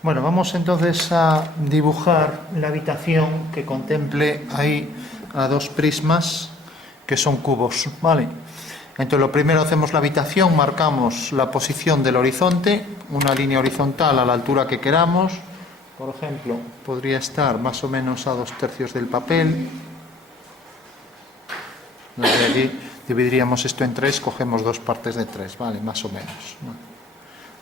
Bueno, vamos entonces a dibujar la habitación que contemple ahí a dos prismas que son cubos, ¿vale? Entonces lo primero hacemos la habitación, marcamos la posición del horizonte, una línea horizontal a la altura que queramos. Por ejemplo, podría estar más o menos a 2/3 del papel. Desde allí dividiríamos esto en 3, cogemos 2 partes de 3, ¿vale? Más o menos, ¿no?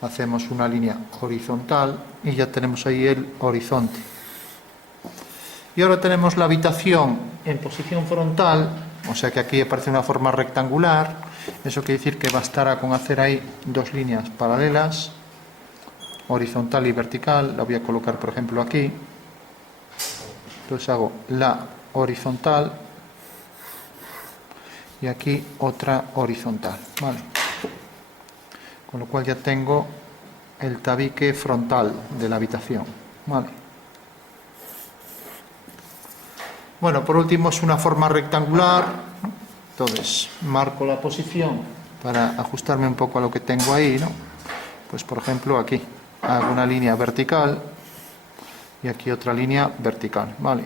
Hacemos una línea horizontal y ya tenemos ahí el horizonte. Y ahora tenemos la habitación en posición frontal, o sea que aquí aparece una forma rectangular. Eso quiere decir que bastará con hacer ahí dos líneas paralelas, horizontal y vertical. La voy a colocar, por ejemplo, aquí. Entonces hago la horizontal y aquí otra horizontal, ¿vale? Con lo cual ya tengo el tabique frontal de la habitación, ¿vale? Bueno, por último es una forma rectangular. Entonces marco la posición para ajustarme un poco a lo que tengo ahí, ¿no? Pues por ejemplo aquí hago una línea vertical y aquí otra línea vertical, ¿vale?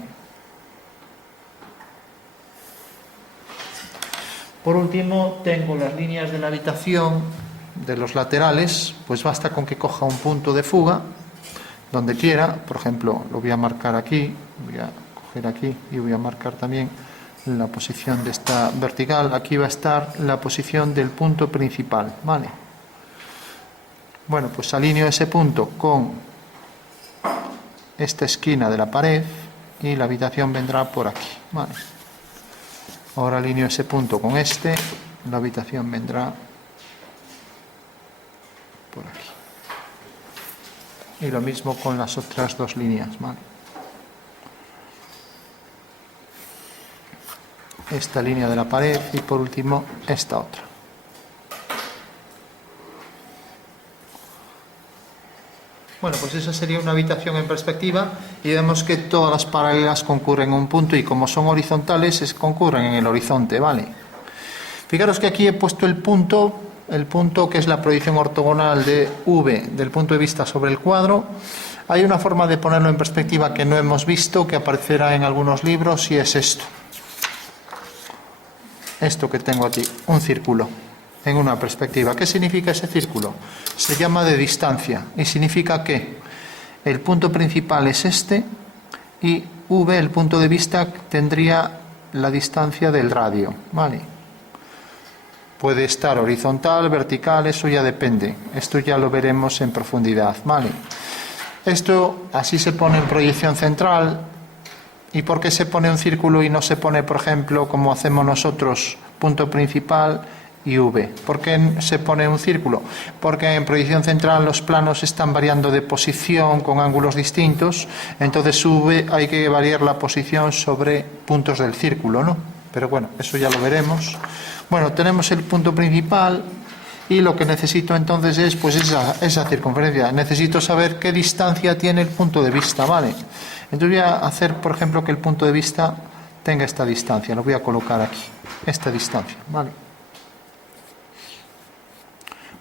Por último tengo las líneas de la habitación de los laterales, pues basta con que coja un punto de fuga donde quiera. Por ejemplo, lo voy a marcar aquí, voy a coger aquí y voy a marcar también la posición de esta vertical. Aquí va a estar la posición del punto principal, ¿vale? Bueno, pues alineo ese punto con esta esquina de la pared y la habitación vendrá por aquí, ¿vale? Ahora alineo ese punto con este, la habitación vendrá por aquí. Y lo mismo con las otras dos líneas, ¿vale? Esta línea de la pared y por último esta otra. Bueno, pues esa sería una habitación en perspectiva y vemos que todas las paralelas concurren en un punto y como son horizontales concurren en el horizonte, ¿vale? Fijaros que aquí he puesto el punto que es la proyección ortogonal de V del punto de vista sobre el cuadro. Hay una forma de ponerlo en perspectiva que no hemos visto, que aparecerá en algunos libros, y es esto. Esto que tengo aquí, un círculo en una perspectiva. ¿Qué significa ese círculo? Se llama de distancia y significa que el punto principal es este y V, el punto de vista, tendría la distancia del radio, ¿vale? Puede estar horizontal, vertical, eso ya depende. Esto ya lo veremos en profundidad, ¿vale? Esto así se pone en proyección central. ¿Y por qué se pone un círculo y no se pone, por ejemplo, como hacemos nosotros, punto principal y V? ¿Por qué se pone un círculo? Porque en proyección central los planos están variando de posición con ángulos distintos, entonces V hay que variar la posición sobre puntos del círculo, ¿no? Pero bueno, eso ya lo veremos. Bueno, tenemos el punto principal y lo que necesito entonces es pues esa circunferencia. Necesito saber qué distancia tiene el punto de vista, ¿vale? Entonces voy a hacer, por ejemplo, que el punto de vista tenga esta distancia. Lo voy a colocar aquí, esta distancia, ¿vale?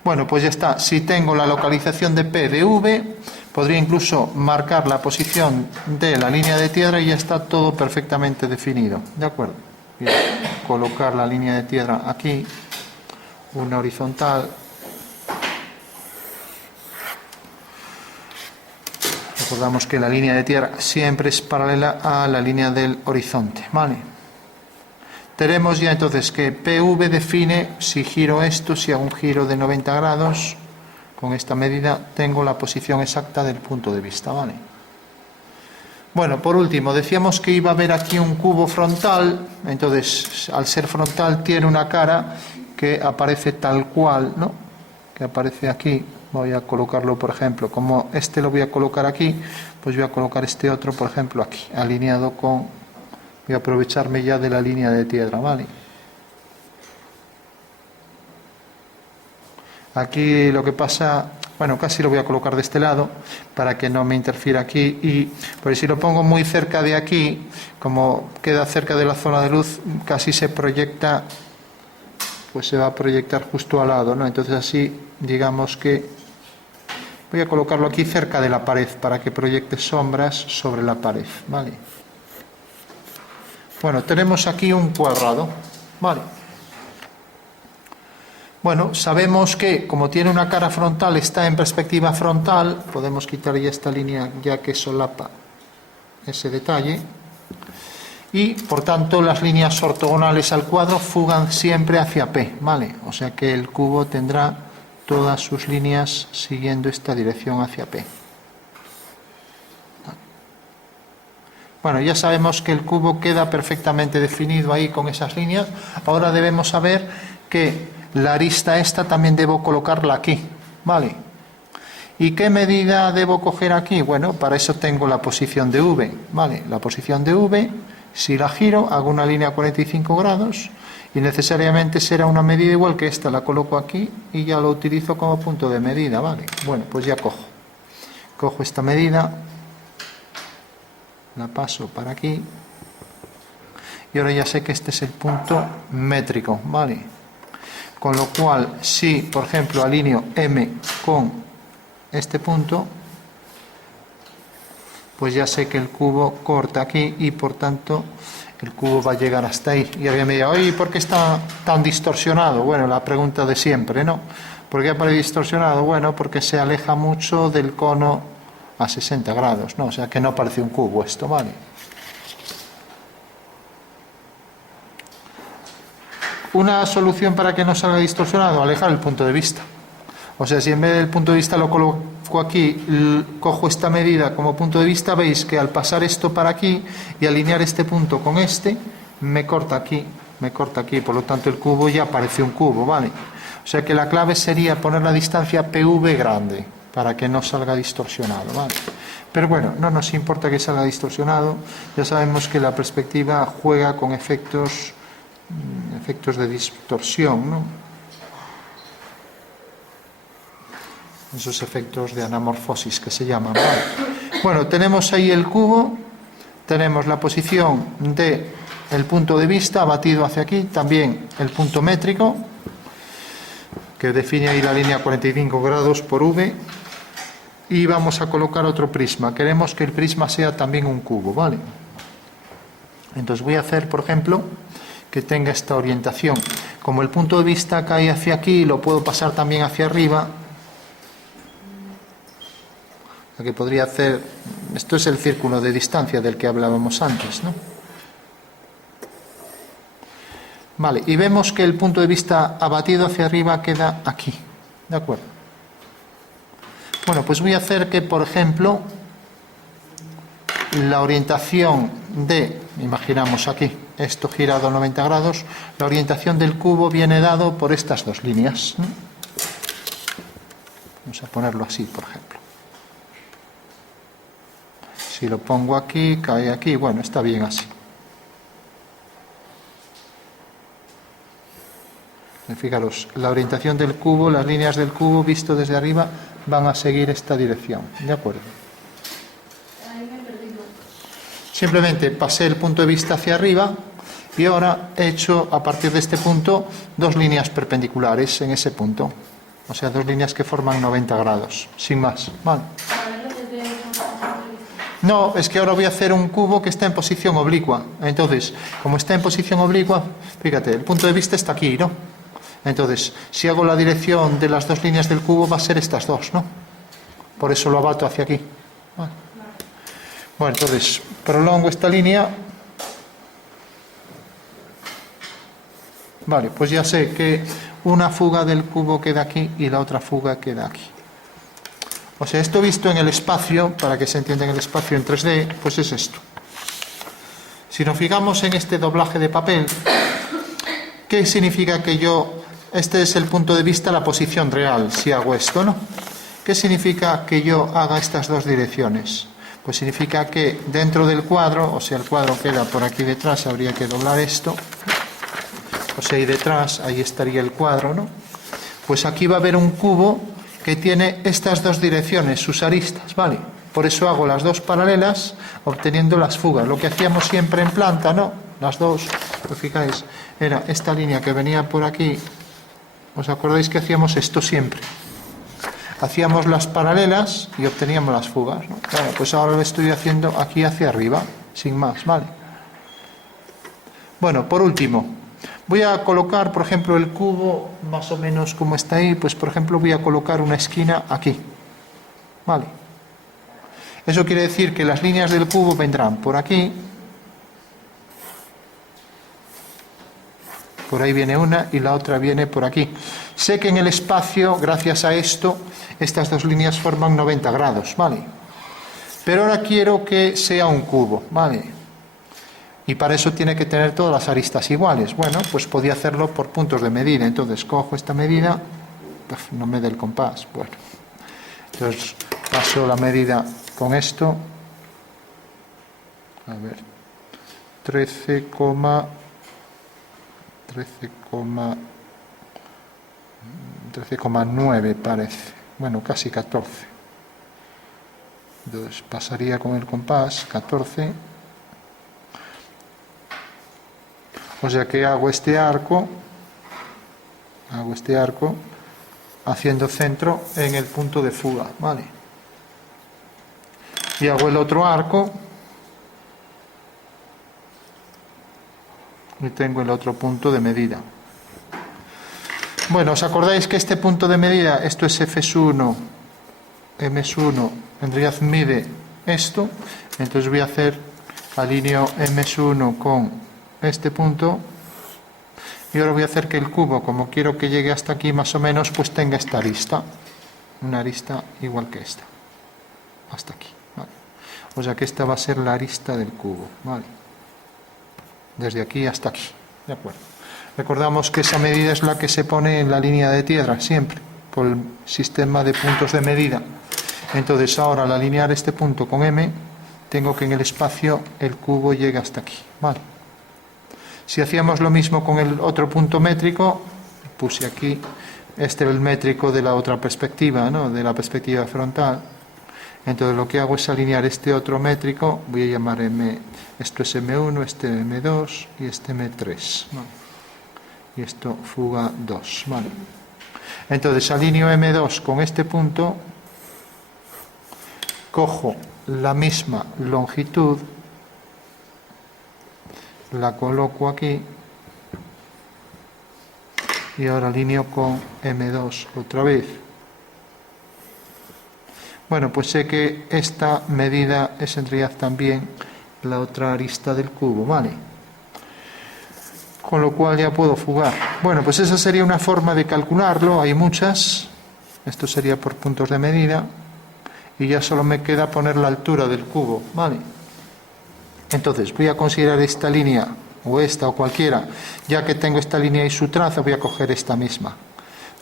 Bueno, pues ya está. Si tengo la localización de P de V, podría incluso marcar la posición de la línea de tierra y ya está todo perfectamente definido, ¿de acuerdo? Voy a colocar la línea de tierra aquí, una horizontal. Recordamos que la línea de tierra siempre es paralela a la línea del horizonte, ¿vale? Tenemos ya entonces que PV define, si giro esto, si hago un giro de 90 grados, con esta medida tengo la posición exacta del punto de vista, ¿vale? Bueno, por último, decíamos que iba a haber aquí un cubo frontal, entonces al ser frontal tiene una cara que aparece tal cual, ¿no? Que aparece aquí. Voy a colocarlo, por ejemplo, como este lo voy a colocar aquí, pues voy a colocar este otro, por ejemplo, aquí, alineado con... Voy a aprovecharme ya de la línea de tierra, ¿vale? Aquí lo que pasa... Bueno, casi lo voy a colocar de este lado para que no me interfiera aquí. Y pues si lo pongo muy cerca de aquí, como queda cerca de la zona de luz, casi se proyecta, pues se va a proyectar justo al lado, ¿no? Entonces así, digamos que Voy a colocarlo aquí cerca de la pared para que proyecte sombras sobre la pared, ¿vale? Bueno, tenemos aquí un cuadrado, ¿vale? Bueno, sabemos que como tiene una cara frontal, está en perspectiva frontal. Podemos quitar ya esta línea ya que solapa ese detalle. Y, por tanto, las líneas ortogonales al cuadro fugan siempre hacia P, ¿vale? O sea que el cubo tendrá todas sus líneas siguiendo esta dirección hacia P. Bueno, ya sabemos que el cubo queda perfectamente definido ahí con esas líneas. Ahora debemos saber que la arista esta también debo colocarla aquí, ¿vale? ¿Y qué medida debo coger aquí? Bueno, para eso tengo la posición de V, ¿vale? La posición de V, si la giro, hago una línea a 45 grados y necesariamente será una medida igual que esta. La coloco aquí y ya lo utilizo como punto de medida, ¿vale? Bueno, pues ya cojo esta medida, la paso para aquí y ahora ya sé que este es el punto métrico, ¿vale? Con lo cual, si por ejemplo alineo M con este punto, pues ya sé que el cubo corta aquí y por tanto el cubo va a llegar hasta ahí. Y alguien me dirá, oye, ¿por qué está tan distorsionado? Bueno, la pregunta de siempre, ¿no? ¿Por qué aparece distorsionado? Bueno, porque se aleja mucho del cono a 60 grados, ¿no? O sea que no parece un cubo esto, ¿vale? Una solución para que no salga distorsionado, alejar el punto de vista. O sea, si en vez del punto de vista lo coloco aquí, cojo esta medida como punto de vista, veis que al pasar esto para aquí y alinear este punto con este, me corta aquí, por lo tanto el cubo ya parece un cubo, ¿vale? O sea que la clave sería poner la distancia PV grande, para que no salga distorsionado, ¿vale? Pero bueno, no nos importa que salga distorsionado, ya sabemos que la perspectiva juega con efectos de distorsión, ¿no? Esos efectos de anamorfosis que se llaman, ¿vale? Bueno, tenemos ahí el cubo, tenemos la posición del punto de vista abatido hacia aquí, también el punto métrico, que define ahí la línea 45 grados por V, y vamos a colocar otro prisma. Queremos que el prisma sea también un cubo, ¿vale? Entonces voy a hacer, por ejemplo, que tenga esta orientación. Como el punto de vista cae hacia aquí, lo puedo pasar también hacia arriba. Lo que podría hacer, esto es el círculo de distancia del que hablábamos antes, ¿no? Vale, y vemos que el punto de vista abatido hacia arriba queda aquí, ¿de acuerdo? Bueno, pues voy a hacer que, por ejemplo, la orientación imaginamos aquí, esto girado a 90 grados, la orientación del cubo viene dado por estas dos líneas, ¿no? Vamos a ponerlo así, por ejemplo. Si lo pongo aquí, cae aquí, bueno, está bien así. Fijaros, la orientación del cubo, las líneas del cubo visto desde arriba van a seguir esta dirección, ¿de acuerdo? Simplemente pasé el punto de vista hacia arriba y ahora he hecho a partir de este punto dos líneas perpendiculares en ese punto, o sea, dos líneas que forman 90 grados, sin más, ¿vale? No, es que ahora voy a hacer un cubo que está en posición oblicua. Entonces, como está en posición oblicua, fíjate, el punto de vista está aquí, ¿no? Entonces, si hago la dirección de las dos líneas del cubo, va a ser estas dos, ¿no? Por eso lo abato hacia aquí. Vale. Bueno, entonces, prolongo esta línea. Vale, pues ya sé que una fuga del cubo queda aquí y la otra fuga queda aquí. O sea, esto visto en el espacio, para que se entienda en el espacio en 3D, pues es esto. Si nos fijamos en este doblaje de papel, ¿qué significa que este es el punto de vista, la posición real, si hago esto, ¿no? ¿Qué significa que yo haga estas dos direcciones? Pues significa que dentro del cuadro, o sea, el cuadro queda por aquí detrás, habría que doblar esto, o sea, ahí detrás, ahí estaría el cuadro, ¿no? Pues aquí va a haber un cubo que tiene estas dos direcciones, sus aristas, ¿vale? Por eso hago las dos paralelas, obteniendo las fugas. Lo que hacíamos siempre en planta, ¿no? Las dos, os fijáis, era esta línea que venía por aquí. ¿Os acordáis que hacíamos esto siempre? hacíamos las paralelas y obteníamos las fugas, ¿no? Claro, pues ahora lo estoy haciendo aquí hacia arriba, sin más, ¿vale? Bueno, por último, voy a colocar, por ejemplo, el cubo más o menos como está ahí, pues por ejemplo voy a colocar una esquina aquí, ¿vale? Eso quiere decir que las líneas del cubo vendrán por aquí, por ahí viene una y la otra viene por aquí. Sé que en el espacio, gracias a esto, estas dos líneas forman 90 grados, ¿vale? Pero ahora quiero que sea un cubo, ¿vale? Y para eso tiene que tener todas las aristas iguales. Bueno, pues podía hacerlo por puntos de medida. Entonces cojo esta medida, no me dé el compás, bueno. Entonces paso la medida con esto, a ver, 13,9 parece, bueno, casi 14. Entonces pasaría con el compás 14, o sea que hago este arco haciendo centro en el punto de fuga, ¿vale? Y hago el otro arco y tengo el otro punto de medida. Bueno, ¿os acordáis que este punto de medida, esto es F1, M1, en realidad mide esto? Entonces voy a hacer, alineo M1 con este punto y ahora voy a hacer que el cubo, como quiero que llegue hasta aquí más o menos, pues tenga esta arista, una arista igual que esta, hasta aquí, ¿vale? O sea que esta va a ser la arista del cubo, ¿vale? Desde aquí hasta aquí, ¿de acuerdo? Recordamos que esa medida es la que se pone en la línea de tierra, siempre, por el sistema de puntos de medida. Entonces ahora al alinear este punto con M, tengo que en el espacio el cubo llegue hasta aquí, ¿vale? Si hacíamos lo mismo con el otro punto métrico, puse aquí, este es el métrico de la otra perspectiva, ¿no? De la perspectiva frontal. Entonces lo que hago es alinear este otro métrico, voy a llamar M, esto es M1, este M2 y este M3, ¿vale? Y esto fuga 2, ¿vale? Entonces alineo M2 con este punto, cojo la misma longitud, la coloco aquí y ahora alineo con M2 otra vez. Bueno, pues sé que esta medida es en realidad también la otra arista del cubo, ¿vale? Con lo cual ya puedo fugar. Bueno, pues esa sería una forma de calcularlo, hay muchas. Esto sería por puntos de medida y ya solo me queda poner la altura del cubo, ¿vale? Entonces voy a considerar esta línea o esta o cualquiera. Ya que tengo esta línea y su trazo, voy a coger esta misma.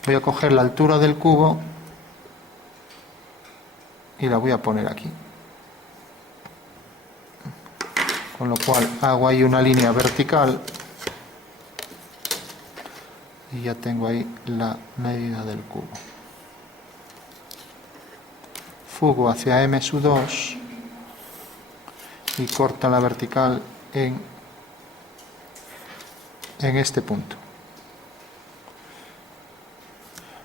Voy a coger la altura del cubo y la voy a poner aquí. Con lo cual hago ahí una línea vertical y ya tengo ahí la medida del cubo. Fugo hacia M2 y corta la vertical en este punto.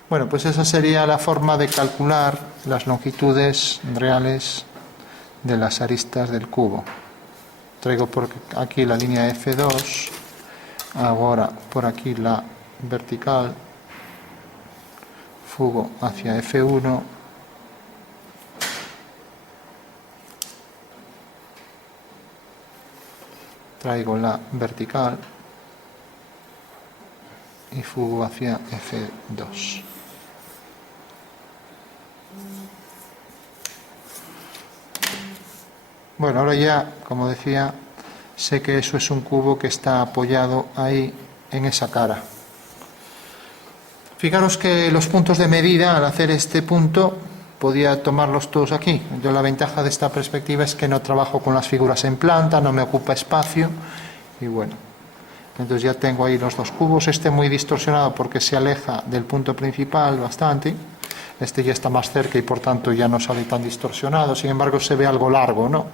Bueno, pues esa sería la forma de calcular las longitudes reales de las aristas del cubo. Traigo por aquí la línea F2, ahora por aquí la vertical, fugo hacia F1, traigo la vertical y fugo hacia F2. Bueno, ahora ya, como decía, sé que eso es un cubo que está apoyado ahí en esa cara. Fijaros que los puntos de medida, al hacer este punto, podía tomarlos todos aquí. Yo la ventaja de esta perspectiva es que no trabajo con las figuras en planta, no me ocupa espacio y bueno. Entonces ya tengo ahí los dos cubos, este muy distorsionado porque se aleja del punto principal bastante, este ya está más cerca y por tanto ya no sale tan distorsionado, sin embargo se ve algo largo, ¿no?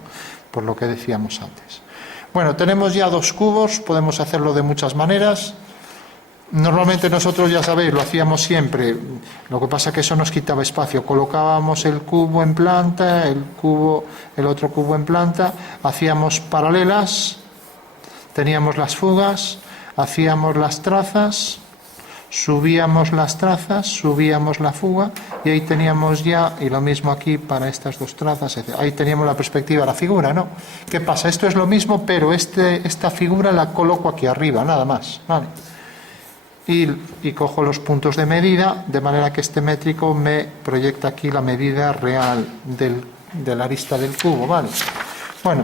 Por lo que decíamos antes. Bueno, tenemos ya dos cubos, podemos hacerlo de muchas maneras. Normalmente nosotros, ya sabéis, lo hacíamos siempre, lo que pasa que eso nos quitaba espacio, colocábamos el cubo en planta, el otro cubo en planta, hacíamos paralelas, teníamos las fugas, hacíamos las trazas, subíamos las trazas, subíamos la fuga y ahí teníamos ya, y lo mismo aquí para estas dos trazas, ahí teníamos la perspectiva de la figura, ¿no? ¿Qué pasa? Esto es lo mismo, pero esta figura la coloco aquí arriba, nada más, ¿vale? Y cojo los puntos de medida, de manera que este métrico me proyecta aquí la medida real de la arista del cubo, ¿vale? Bueno,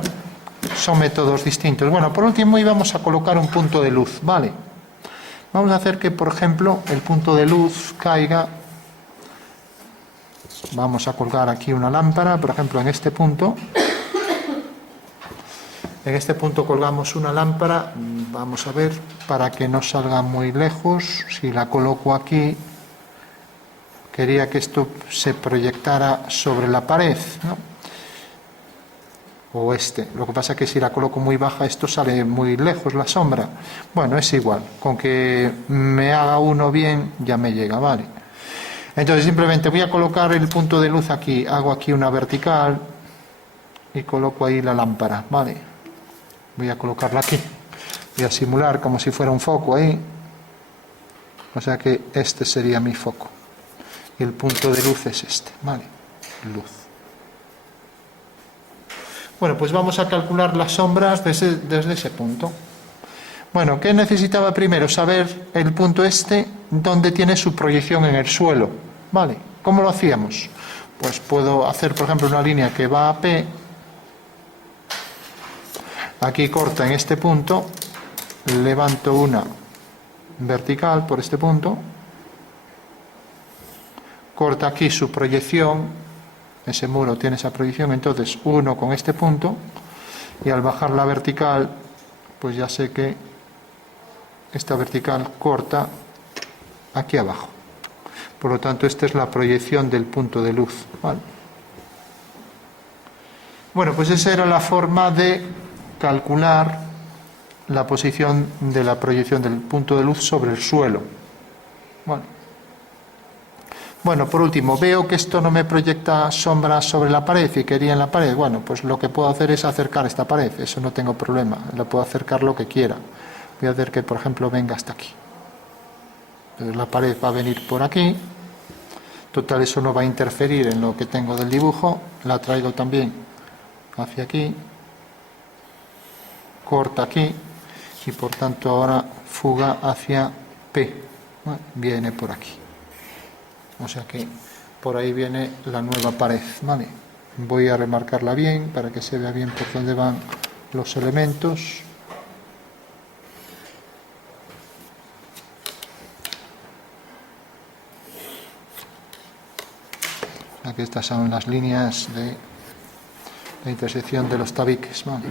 son métodos distintos. Bueno, por último íbamos a colocar un punto de luz, ¿vale? Vamos a hacer que, por ejemplo, el punto de luz caiga. Vamos a colgar aquí una lámpara, por ejemplo, en este punto. En este punto colgamos una lámpara, vamos a ver, para que no salga muy lejos. Si la coloco aquí, quería que esto se proyectara sobre la pared, ¿no? O lo que pasa es que si la coloco muy baja, esto sale muy lejos, la sombra. Bueno, es igual, con que me haga uno bien, ya me llega, ¿vale? Entonces simplemente voy a colocar el punto de luz aquí, hago aquí una vertical y coloco ahí la lámpara, ¿vale? Voy a colocarla aquí, voy a simular como si fuera un foco ahí, o sea que este sería mi foco y el punto de luz es este, ¿vale? Luz. Bueno, pues vamos a calcular las sombras desde ese punto. Bueno, ¿qué necesitaba primero? Saber el punto dónde tiene su proyección en el suelo, ¿vale? ¿Cómo lo hacíamos? Pues puedo hacer, por ejemplo, una línea que va a P. Aquí corta en este punto, levanto una vertical por este punto, corta aquí su proyección, ese muro tiene esa proyección, entonces uno con este punto, y al bajar la vertical, pues ya sé que esta vertical corta aquí abajo. Por lo tanto, esta es la proyección del punto de luz, ¿vale? Bueno, pues esa era la forma de calcular la posición de la proyección del punto de luz sobre el suelo. Bueno, por último, veo que esto no me proyecta sombras sobre la pared y quería en la pared. Bueno, pues lo que puedo hacer es acercar esta pared, eso no tengo problema, lo puedo acercar lo que quiera. Voy a hacer que, por ejemplo, venga hasta aquí. Entonces la pared va a venir por aquí. Total, eso no va a interferir en lo que tengo del dibujo. La traigo también hacia aquí. Corta aquí y por tanto ahora fuga hacia P, bueno, viene por aquí, o sea que por ahí viene la nueva pared, ¿vale? Voy a remarcarla bien para que se vea bien por dónde van los elementos. Aquí estas son las líneas de la intersección de los tabiques, ¿vale?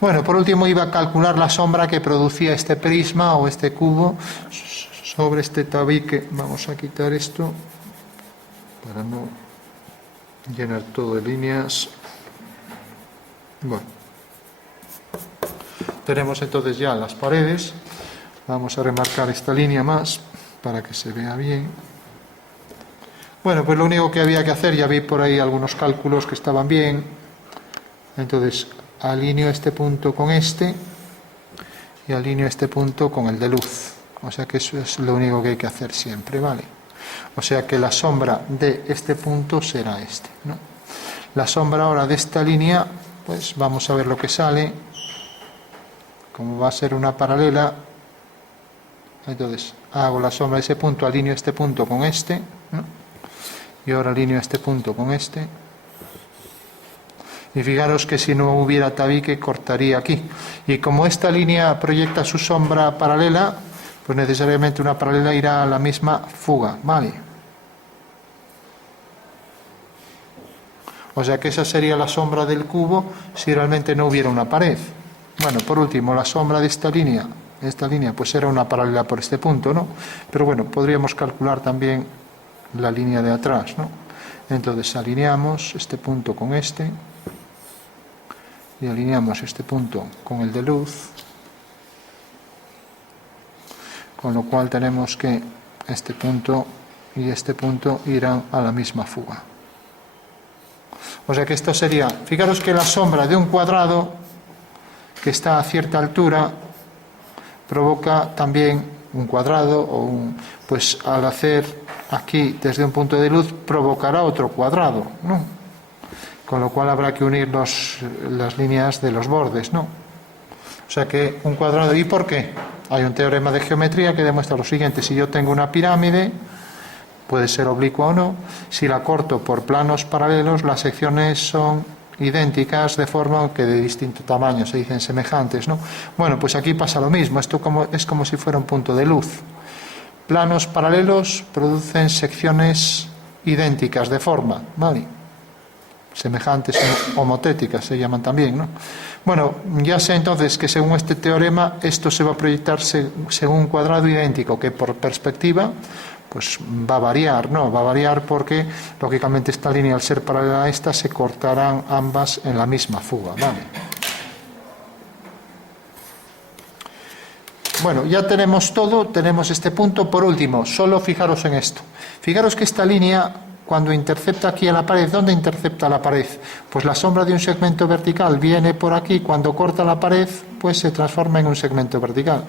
Bueno, por último iba a calcular la sombra que producía este prisma o este cubo sobre este tabique. Vamos a quitar esto para no llenar todo de líneas. Bueno, tenemos entonces ya las paredes. Vamos a remarcar esta línea más para que se vea bien. Bueno, pues lo único que había que hacer, ya vi por ahí algunos cálculos que estaban bien. Entonces alineo este punto con este y alineo este punto con el de luz, o sea que eso es lo único que hay que hacer siempre, ¿vale? O sea que la sombra de este punto será este, ¿no? La sombra ahora de esta línea, pues vamos a ver lo que sale. Como va a ser una paralela, entonces hago la sombra de ese punto, alineo este punto con este, ¿no? Y ahora alineo este punto con este. Y fijaros que si no hubiera tabique cortaría aquí. Y como esta línea proyecta su sombra paralela, pues necesariamente una paralela irá a la misma fuga, ¿vale? O sea que esa sería la sombra del cubo si realmente no hubiera una pared. Bueno, por último, la sombra de esta línea pues era una paralela por este punto, ¿no? Pero bueno, podríamos calcular también la línea de atrás, ¿no? Entonces alineamos este punto con este. y alineamos este punto con el de luz, con lo cual tenemos que este punto y este punto irán a la misma fuga. O sea que esto sería, fijaros que la sombra de un cuadrado que está a cierta altura provoca también un cuadrado, pues al hacer aquí desde un punto de luz provocará otro cuadrado, ¿no? Con lo cual habrá que unir las líneas de los bordes, ¿no? O sea que un cuadrado, ¿y por qué? Hay un teorema de geometría que demuestra lo siguiente: si yo tengo una pirámide, puede ser oblicua o no, si la corto por planos paralelos, las secciones son idénticas de forma que de distinto tamaño, se dicen semejantes, ¿no? Bueno, pues aquí pasa lo mismo, esto es como si fuera un punto de luz. Planos paralelos producen secciones idénticas de forma, ¿vale? Semejantes, homotéticas se llaman también, ¿no? Bueno, ya sé entonces que según este teorema esto se va a proyectar según un cuadrado idéntico, que por perspectiva pues va a variar, ¿no? Va a variar porque lógicamente esta línea, al ser paralela a esta, se cortarán ambas en la misma fuga, ¿vale? Bueno, ya tenemos todo, tenemos este punto. Por último, solo fijaros en esto. Fijaros que esta línea, cuando intercepta aquí a la pared, ¿dónde intercepta la pared? Pues la sombra de un segmento vertical viene por aquí, cuando corta la pared, pues se transforma en un segmento vertical.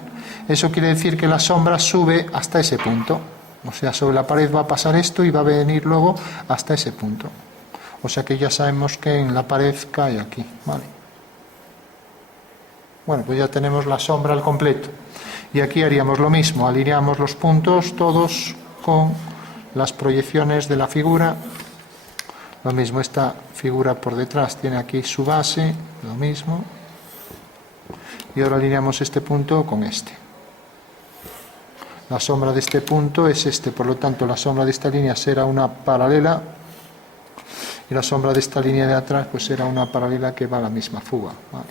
Eso quiere decir que la sombra sube hasta ese punto. O sea, sobre la pared va a pasar esto y va a venir luego hasta ese punto. O sea que ya sabemos que en la pared cae aquí, ¿vale? Bueno, pues ya tenemos la sombra al completo. Y aquí haríamos lo mismo, alineamos los puntos todos con las proyecciones de la figura. Lo mismo, esta figura por detrás tiene aquí su base, lo mismo. Y ahora alineamos este punto con este. La sombra de este punto es este, por lo tanto la sombra de esta línea será una paralela y la sombra de esta línea de atrás pues será una paralela que va a la misma fuga, ¿vale?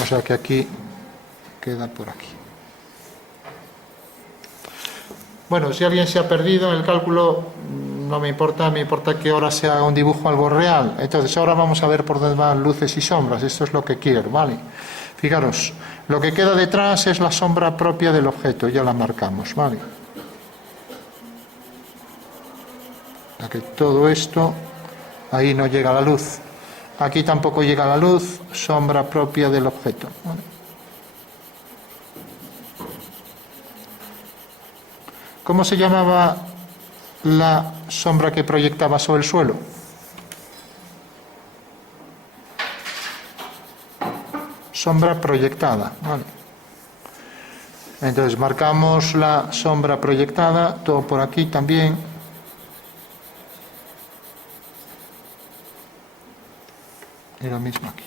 O sea que aquí queda por aquí. Bueno, si alguien se ha perdido en el cálculo, no me importa que ahora se haga un dibujo algo real. Entonces ahora vamos a ver por dónde van luces y sombras, esto es lo que quiero, ¿vale? Fijaros, lo que queda detrás es la sombra propia del objeto, ya la marcamos, ¿vale? Ya que todo esto, ahí no llega la luz. Aquí tampoco llega la luz, sombra propia del objeto, ¿vale? ¿Cómo se llamaba la sombra que proyectaba sobre el suelo? Sombra proyectada, ¿vale? Entonces marcamos la sombra proyectada, todo por aquí también. Y lo mismo aquí.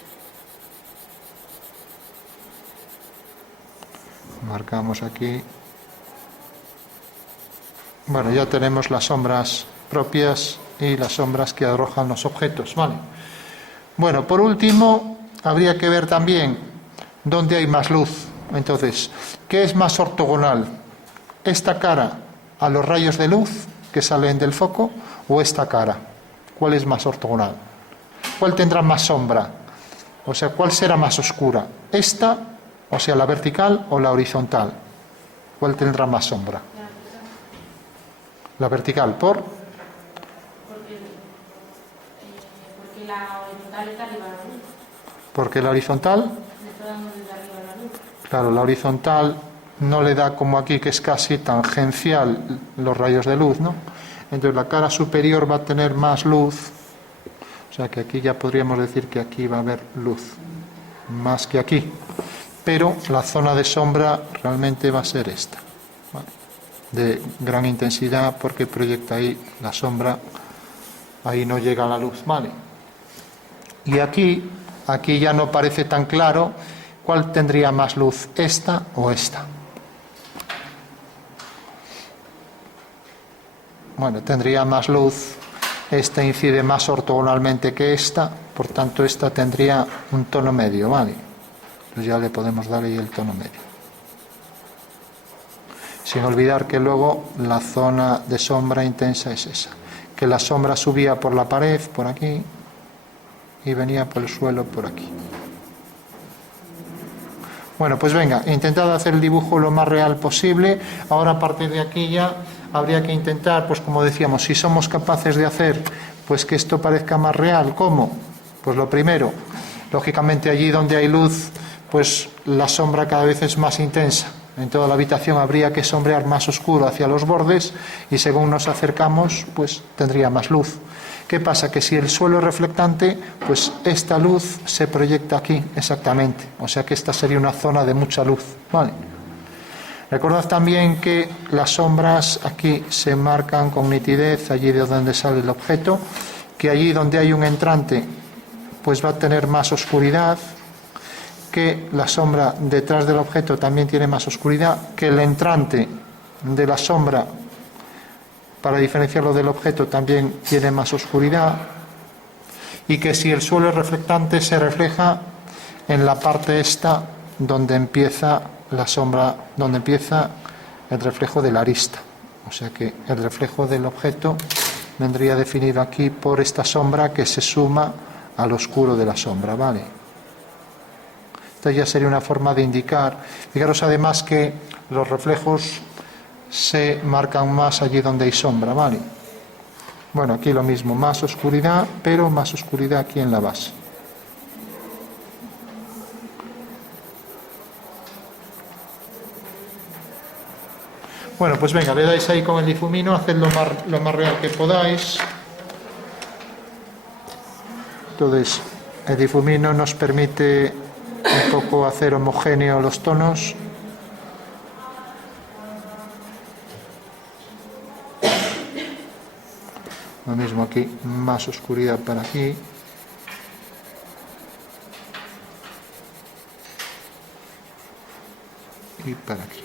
Marcamos aquí. Bueno, ya tenemos las sombras propias y las sombras que arrojan los objetos, ¿vale? Bueno, por último, habría que ver también dónde hay más luz. Entonces, ¿qué es más ortogonal? ¿Esta cara a los rayos de luz que salen del foco o esta cara? ¿Cuál es más ortogonal? ¿Cuál tendrá más sombra? O sea, ¿cuál será más oscura? ¿Esta, o sea, la vertical o la horizontal? ¿Cuál tendrá más sombra? La vertical, ¿por? Porque la horizontal está arriba de la luz. Porque la horizontal, Le está dando desde arriba la luz. claro, la horizontal no le da como aquí, que es casi tangencial los rayos de luz, ¿no? Entonces la cara superior va a tener más luz, o sea que aquí ya podríamos decir que aquí va a haber luz, más que aquí. Pero la zona de sombra realmente va a ser esta, ¿vale? De gran intensidad porque proyecta ahí la sombra, ahí no llega la luz, ¿vale? Y aquí ya no parece tan claro cuál tendría más luz, esta o esta. Bueno, tendría más luz, esta incide más ortogonalmente que esta, por tanto esta tendría un tono medio, ¿vale? Pues ya le podemos dar ahí el tono medio. Sin olvidar que luego la zona de sombra intensa es esa, que la sombra subía por la pared, por aquí, y venía por el suelo, por aquí. Bueno, pues venga, intentad hacer el dibujo lo más real posible. Ahora, a partir de aquí ya habría que intentar, pues como decíamos, si somos capaces de hacer pues que esto parezca más real. ¿Cómo? Pues lo primero, lógicamente allí donde hay luz, pues la sombra cada vez es más intensa. En toda la habitación habría que sombrear más oscuro hacia los bordes y según nos acercamos, pues tendría más luz. ¿Qué pasa? Que si el suelo es reflectante, pues esta luz se proyecta aquí exactamente. O sea que esta sería una zona de mucha luz. ¿Vale? Recordad también que las sombras aquí se marcan con nitidez allí de donde sale el objeto, que allí donde hay un entrante pues va a tener más oscuridad, que la sombra detrás del objeto también tiene más oscuridad, que el entrante de la sombra, para diferenciarlo del objeto, también tiene más oscuridad, y que si el suelo es reflectante se refleja en la parte esta donde empieza la sombra, donde empieza el reflejo de la arista. O sea que el reflejo del objeto vendría definido aquí por esta sombra que se suma al oscuro de la sombra, ¿vale? Esta ya sería una forma de indicar. Fijaros además que los reflejos se marcan más allí donde hay sombra, ¿vale? Bueno, aquí lo mismo, más oscuridad, pero más oscuridad aquí en la base. Bueno, pues venga, le dais ahí con el difumino, haced lo más real que podáis. Entonces, el difumino nos permite un poco hacer homogéneo los tonos. Lo mismo aquí, más oscuridad para aquí. Y para aquí.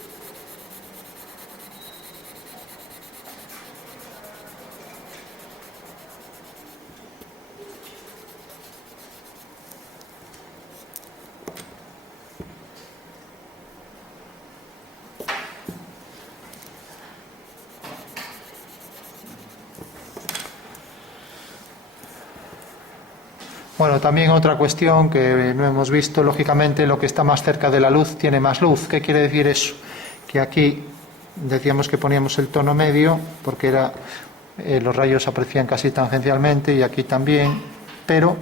Bueno, también otra cuestión que no hemos visto, lógicamente lo que está más cerca de la luz tiene más luz. ¿Qué quiere decir eso? Que aquí decíamos que poníamos el tono medio porque era, los rayos aparecían casi tangencialmente y aquí también, pero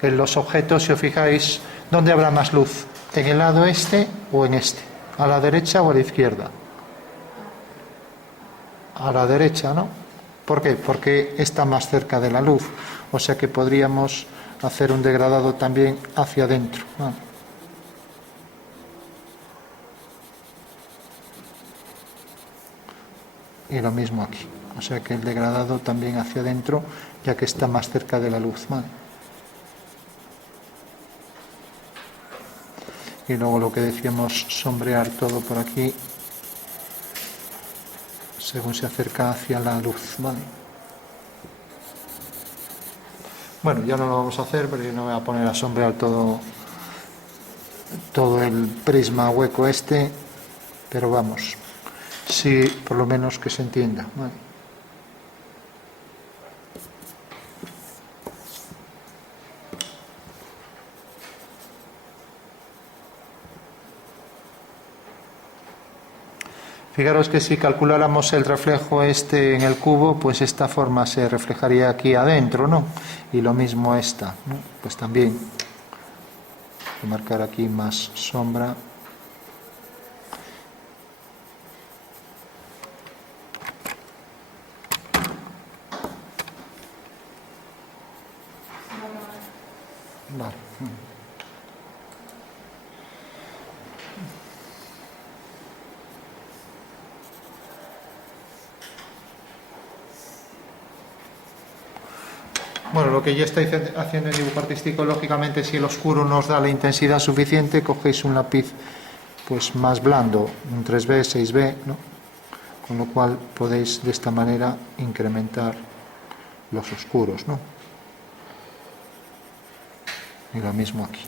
en los objetos, si os fijáis, ¿dónde habrá más luz? ¿En el lado este o en este? ¿A la derecha o a la izquierda? A la derecha, ¿no? ¿Por qué? Porque está más cerca de la luz, o sea que podríamos hacer un degradado también hacia adentro, ¿no? Y lo mismo aquí, o sea que el degradado también hacia adentro, ya que está más cerca de la luz, ¿vale? Y luego lo que decíamos, sombrear todo por aquí según se acerca hacia la luz, ¿vale? Bueno, ya no lo vamos a hacer, pero yo no voy a poner a sombrear todo el prisma hueco este, pero vamos, sí, por lo menos que se entienda, ¿vale? Fijaros que si calculáramos el reflejo este en el cubo, pues esta forma se reflejaría aquí adentro, ¿no? Y lo mismo esta, ¿no? Pues también voy a marcar aquí más sombra. Vale. Bueno, lo que ya estáis haciendo en dibujo artístico, lógicamente, si el oscuro nos da la intensidad suficiente, cogéis un lápiz pues más blando, un 3B, 6B, ¿no? Con lo cual podéis de esta manera incrementar los oscuros, ¿no? Y lo mismo aquí.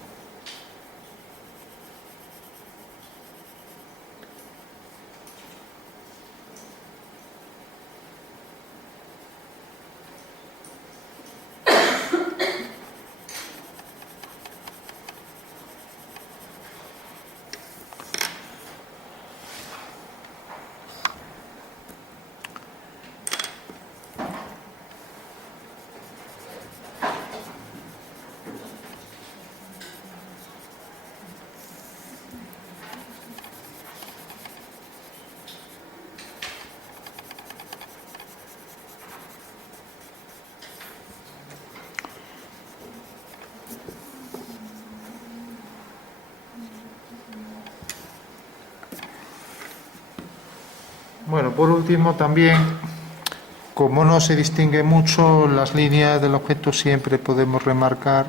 Bueno, por último también, como no se distingue mucho las líneas del objeto, siempre podemos remarcar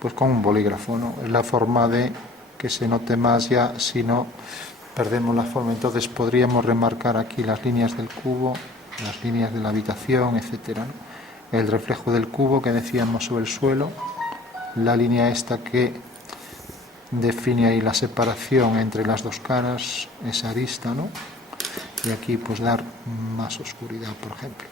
pues con un bolígrafo, ¿no? Es la forma de que se note más, ya si no perdemos la forma. Entonces podríamos remarcar aquí las líneas del cubo, las líneas de la habitación, etcétera, ¿no? El reflejo del cubo que decíamos sobre el suelo, la línea esta que define ahí la separación entre las dos caras, esa arista, ¿no? Y aquí pues dar más oscuridad, por ejemplo.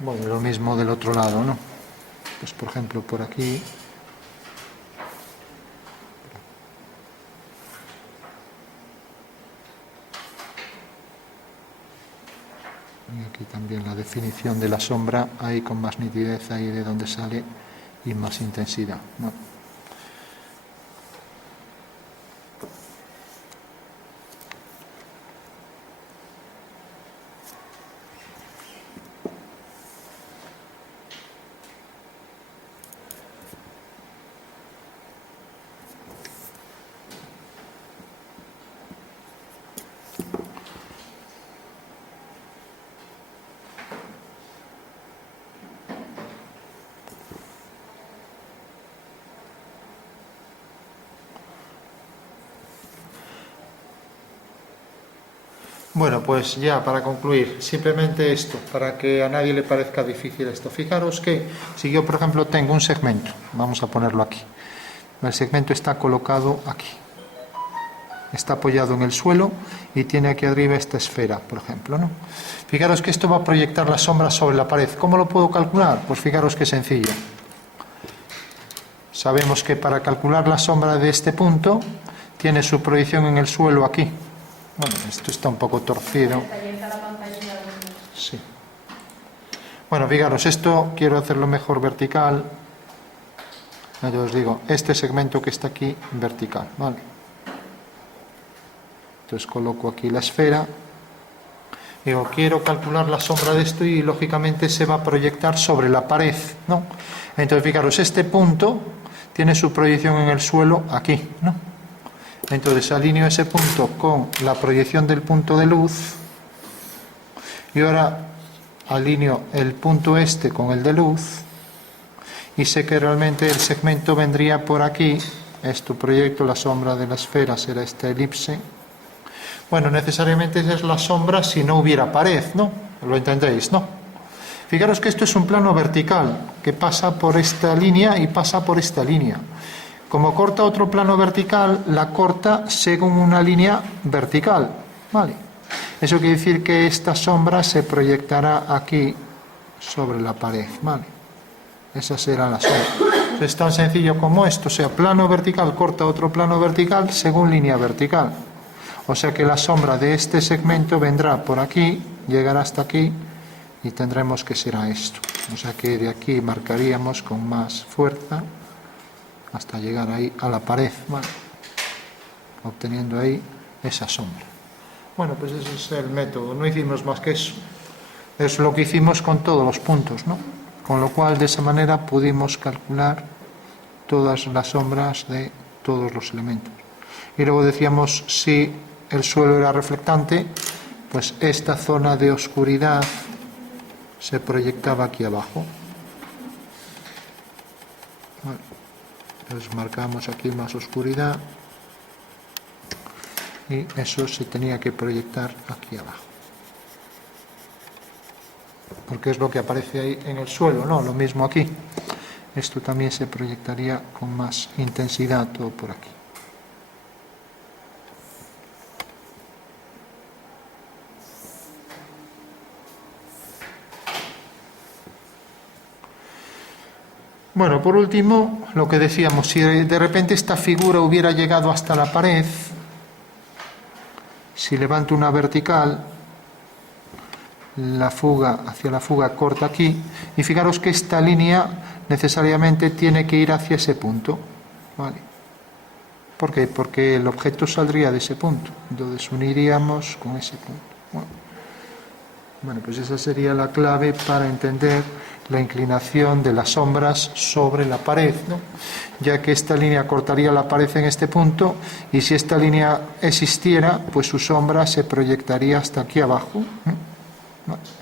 Bueno, lo mismo del otro lado, ¿no? Pues por ejemplo por aquí. Y aquí también la definición de la sombra, ahí con más nitidez, ahí de donde sale y más intensidad, ¿no? Bueno, pues ya para concluir, simplemente esto, para que a nadie le parezca difícil esto. Fijaros que si yo, por ejemplo, tengo un segmento, vamos a ponerlo aquí. El segmento está colocado aquí. Está apoyado en el suelo y tiene aquí arriba esta esfera, por ejemplo, ¿no? Fijaros que esto va a proyectar la sombra sobre la pared. ¿Cómo lo puedo calcular? Pues fijaros qué sencillo. Sabemos que para calcular la sombra de este punto tiene su proyección en el suelo aquí. Bueno, esto está un poco torcido. Sí. Bueno, fijaros, esto quiero hacerlo mejor vertical. Yo os digo, este segmento que está aquí, vertical, ¿vale? Entonces coloco aquí la esfera. Digo, quiero calcular la sombra de esto y lógicamente se va a proyectar sobre la pared, ¿no? Entonces, fijaros, este punto tiene su proyección en el suelo aquí, ¿no? Entonces alineo ese punto con la proyección del punto de luz y ahora alineo el punto este con el de luz y sé que realmente el segmento vendría por aquí. Esto proyecto, la sombra de la esfera será esta elipse. Bueno, necesariamente esa es la sombra si no hubiera pared, ¿no? ¿Lo entendéis, no? Fijaros que esto es un plano vertical que pasa por esta línea y pasa por esta línea. Como corta otro plano vertical, la corta según una línea vertical, ¿vale? Eso quiere decir que esta sombra se proyectará aquí sobre la pared, ¿vale? Esa será la sombra. Es tan sencillo como esto, o sea, plano vertical corta otro plano vertical según línea vertical. O sea que la sombra de este segmento vendrá por aquí, llegará hasta aquí y tendremos que será esto. O sea que de aquí marcaríamos con más fuerza hasta llegar ahí a la pared, ¿vale? Obteniendo ahí esa sombra. Bueno, pues ese es el método, no hicimos más que eso. Es lo que hicimos con todos los puntos, ¿no? Con lo cual de esa manera pudimos calcular todas las sombras de todos los elementos. Y luego decíamos, si el suelo era reflectante, pues esta zona de oscuridad se proyectaba aquí abajo. Vale. Entonces marcamos aquí más oscuridad y eso se tenía que proyectar aquí abajo. Porque es lo que aparece ahí en el suelo, ¿no? Lo mismo aquí. Esto también se proyectaría con más intensidad todo por aquí. Bueno, por último, lo que decíamos, si de repente esta figura hubiera llegado hasta la pared, si levanto una vertical, la fuga hacia la fuga corta aquí, y fijaros que esta línea necesariamente tiene que ir hacia ese punto, ¿vale? ¿Por qué? Porque el objeto saldría de ese punto, entonces uniríamos con ese punto. Bueno. Bueno, pues esa sería la clave para entender la inclinación de las sombras sobre la pared, ¿no? Ya que esta línea cortaría la pared en este punto, y si esta línea existiera, pues su sombra se proyectaría hasta aquí abajo, ¿no? Bueno.